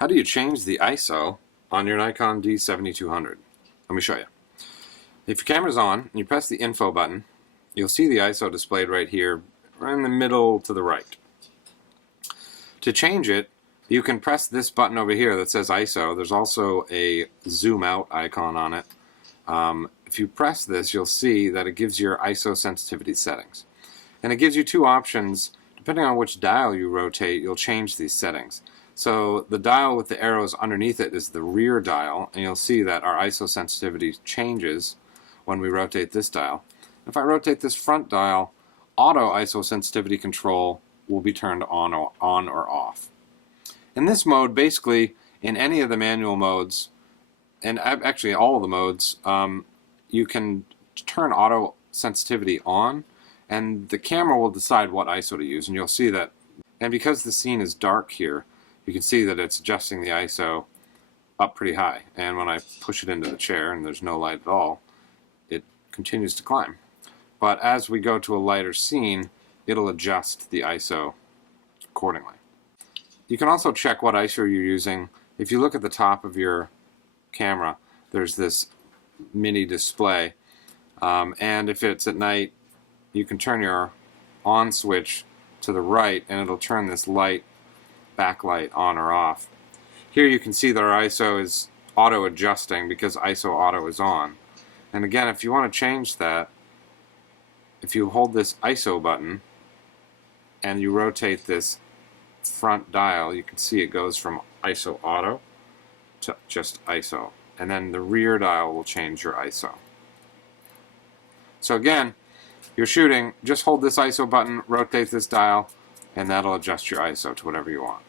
How do you change the ISO on your Nikon D7200? Let me show you. If your camera's on and you press the info button, you'll see the ISO displayed right here, right in the middle to the right. To change it, you can press this button over here that says ISO. There's also a zoom out icon on it. If you press this, you'll see that it gives your ISO sensitivity settings. And it gives you two options. Depending on which dial you rotate, you'll change these settings. So the dial with the arrows underneath it is the rear dial, and you'll see that our ISO sensitivity changes when we rotate this dial. If I rotate this front dial, auto ISO sensitivity control will be turned on or off. In this mode, basically, in any of the manual modes, and actually all of the modes, you can turn auto sensitivity on, and the camera will decide what ISO to use, and you'll see that. And because the scene is dark here, you can see that it's adjusting the ISO up pretty high. And when I push it into the chair and there's no light at all, it continues to climb. But as we go to a lighter scene, it'll adjust the ISO accordingly. You can also check what ISO you're using. If you look at the top of your camera, there's this mini display. And if it's at night, you can turn your on switch to the right and it'll turn this light, backlight, on or off. Here you can see that our ISO is auto adjusting because ISO auto is on. And again, if you want to change that, if you hold this ISO button and you rotate this front dial, you can see it goes from ISO auto to just ISO. And then the rear dial will change your ISO. So again, you're shooting, just hold this ISO button, rotate this dial, and that'll adjust your ISO to whatever you want.